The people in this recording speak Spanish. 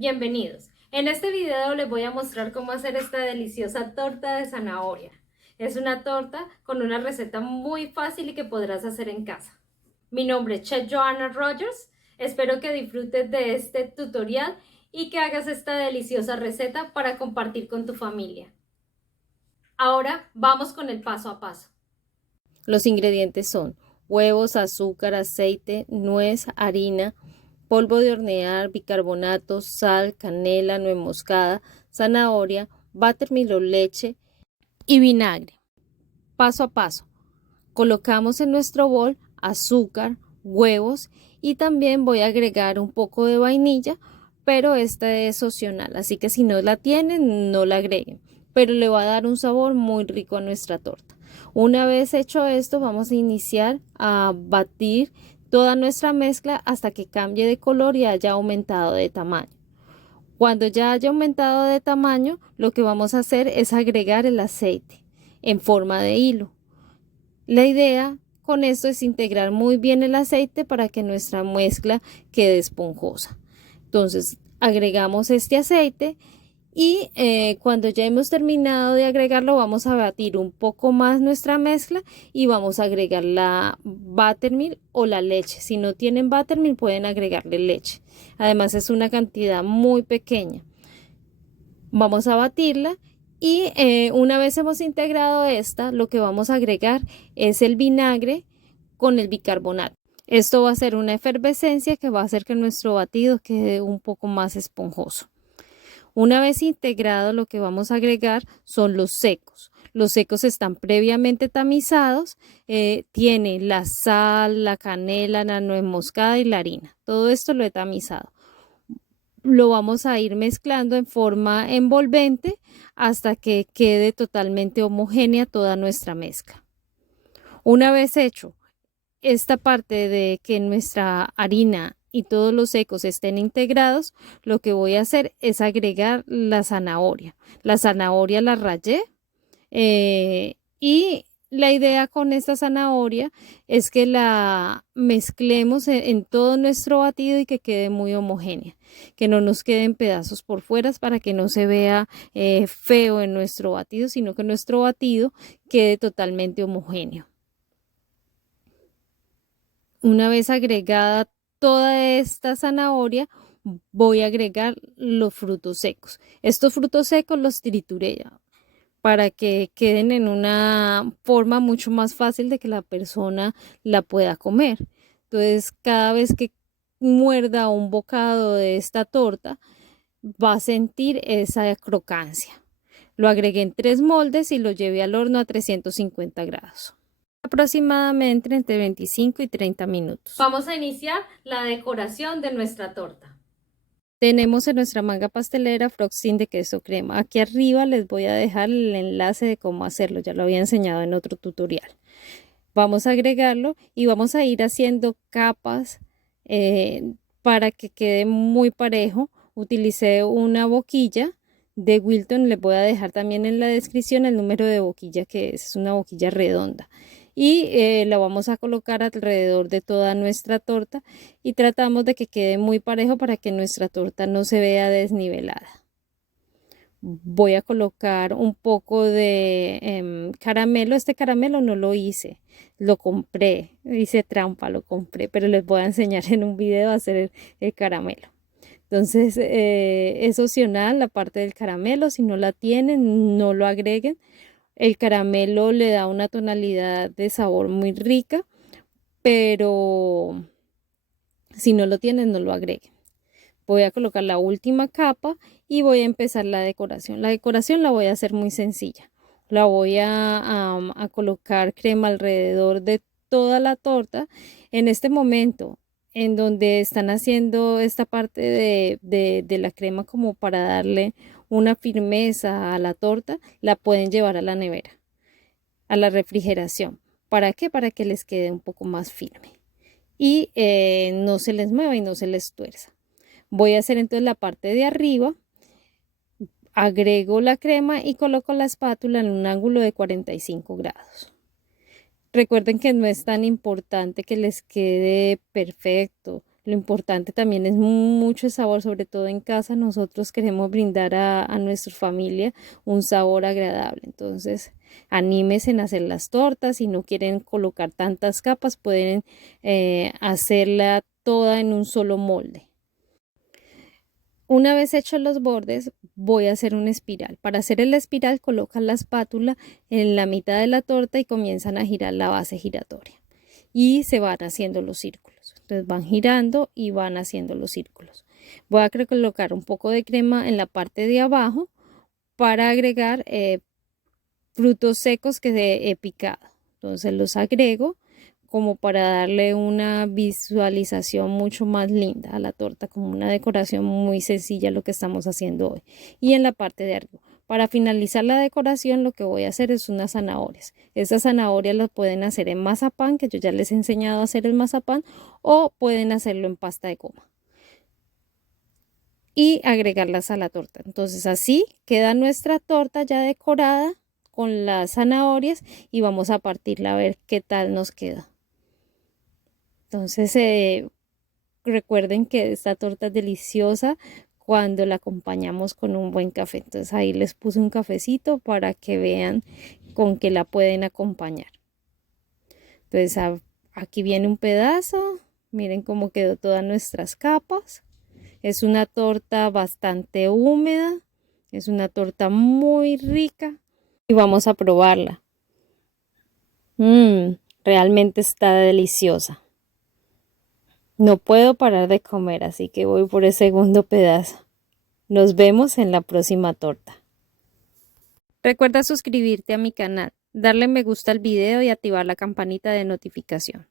Bienvenidos. En este video les voy a mostrar cómo hacer esta deliciosa torta de zanahoria. Es una torta con una receta muy fácil y que podrás hacer en casa. Mi nombre es Chef Joanna Rogers. Espero que disfrutes de este tutorial y que hagas esta deliciosa receta para compartir con tu familia. Ahora vamos con el paso a paso. Los ingredientes son huevos, azúcar, aceite, nuez, harina, polvo de hornear, bicarbonato, sal, canela, nuez moscada, zanahoria, buttermilk o leche y vinagre. Paso a paso. Colocamos en nuestro bol azúcar, huevos y también voy a agregar un poco de vainilla, pero esta es opcional, así que si no la tienen, no la agreguen, pero le va a dar un sabor muy rico a nuestra torta. Una vez hecho esto, vamos a iniciar a batir toda nuestra mezcla hasta que cambie de color y haya aumentado de tamaño. Cuando ya haya aumentado de tamaño, lo que vamos a hacer es agregar el aceite en forma de hilo. La idea con esto es integrar muy bien el aceite para que nuestra mezcla quede esponjosa. Entonces agregamos este aceite y cuando ya hemos terminado de agregarlo vamos a batir un poco más nuestra mezcla y vamos a agregar la buttermilk o la leche. Si no tienen buttermilk pueden agregarle leche. Además es una cantidad muy pequeña. Vamos a batirla y una vez hemos integrado esta, lo que vamos a agregar es el vinagre con el bicarbonato. Esto va a ser una efervescencia que va a hacer que nuestro batido quede un poco más esponjoso. Una vez integrado, lo que vamos a agregar son los secos. Los secos están previamente tamizados, tiene la sal, la canela, la nuez moscada y la harina. Todo esto lo he tamizado. Lo vamos a ir mezclando en forma envolvente hasta que quede totalmente homogénea toda nuestra mezcla. Una vez hecho esta parte de que nuestra harina y todos los secos estén integrados, lo que voy a hacer es agregar la zanahoria. La zanahoria la rallé y la idea con esta zanahoria es que la mezclemos en todo nuestro batido y que quede muy homogénea, que no nos queden pedazos por fuera para que no se vea feo en nuestro batido, sino que nuestro batido quede totalmente homogéneo. Una vez agregada toda esta zanahoria, voy a agregar los frutos secos. Estos frutos secos los trituré para que queden en una forma mucho más fácil de que la persona la pueda comer. Entonces, cada vez que muerda un bocado de esta torta, va a sentir esa crocancia. Lo agregué en 3 moldes y lo llevé al horno a 350 grados. Aproximadamente entre 25 y 30 minutos. Vamos a iniciar la decoración de nuestra torta. Tenemos en nuestra manga pastelera frosting de queso crema. Aquí arriba les voy a dejar el enlace de cómo hacerlo. Ya lo había enseñado en otro tutorial. Vamos a agregarlo y vamos a ir haciendo capas para que quede muy parejo. Utilicé una boquilla de Wilton. Les voy a dejar también en la descripción el número de boquilla que es una boquilla redonda. Y la vamos a colocar alrededor de toda nuestra torta y tratamos de que quede muy parejo para que nuestra torta no se vea desnivelada. Voy a colocar un poco de caramelo. Este caramelo no lo hice, lo compré, hice trampa, lo compré, pero les voy a enseñar en un video a hacer el caramelo. Entonces es opcional la parte del caramelo, si no la tienen no lo agreguen. El caramelo le da una tonalidad de sabor muy rica, pero si no lo tienen, no lo agreguen. Voy a colocar la última capa y voy a empezar la decoración. La decoración la voy a hacer muy sencilla. La voy a colocar crema alrededor de toda la torta. En este momento, en donde están haciendo esta parte de la crema como para darle una firmeza a la torta, la pueden llevar a la nevera, a la refrigeración. ¿Para qué? Para que les quede un poco más firme y no se les mueva y no se les tuerza. Voy a hacer entonces la parte de arriba, agrego la crema y coloco la espátula en un ángulo de 45 grados. Recuerden que no es tan importante que les quede perfecto. Lo importante también es mucho el sabor, sobre todo en casa. Nosotros queremos brindar a nuestra familia un sabor agradable. Entonces, anímense en hacer las tortas. Si no quieren colocar tantas capas, pueden hacerla toda en un solo molde. Una vez hechos los bordes, voy a hacer una espiral. Para hacer la espiral, colocan la espátula en la mitad de la torta y comienzan a girar la base giratoria. Y se van haciendo los círculos. Entonces van girando y van haciendo los círculos. Voy a colocar un poco de crema en la parte de abajo para agregar frutos secos que he picado. Entonces los agrego como para darle una visualización mucho más linda a la torta, como una decoración muy sencilla lo que estamos haciendo hoy. Y en la parte de arriba, para finalizar la decoración, lo que voy a hacer es unas zanahorias. Estas zanahorias las pueden hacer en mazapán, que yo ya les he enseñado a hacer el mazapán, o pueden hacerlo en pasta de goma y agregarlas a la torta. Entonces así queda nuestra torta ya decorada con las zanahorias y vamos a partirla a ver qué tal nos queda. Entonces recuerden que esta torta es deliciosa cuando la acompañamos con un buen café. Entonces ahí les puse un cafecito para que vean con qué la pueden acompañar. Entonces aquí viene un pedazo. Miren cómo quedó todas nuestras capas. Es una torta bastante húmeda. Es una torta muy rica. Y vamos a probarla. Realmente está deliciosa. No puedo parar de comer, así que voy por el segundo pedazo. Nos vemos en la próxima torta. Recuerda suscribirte a mi canal, darle me gusta al video y activar la campanita de notificación.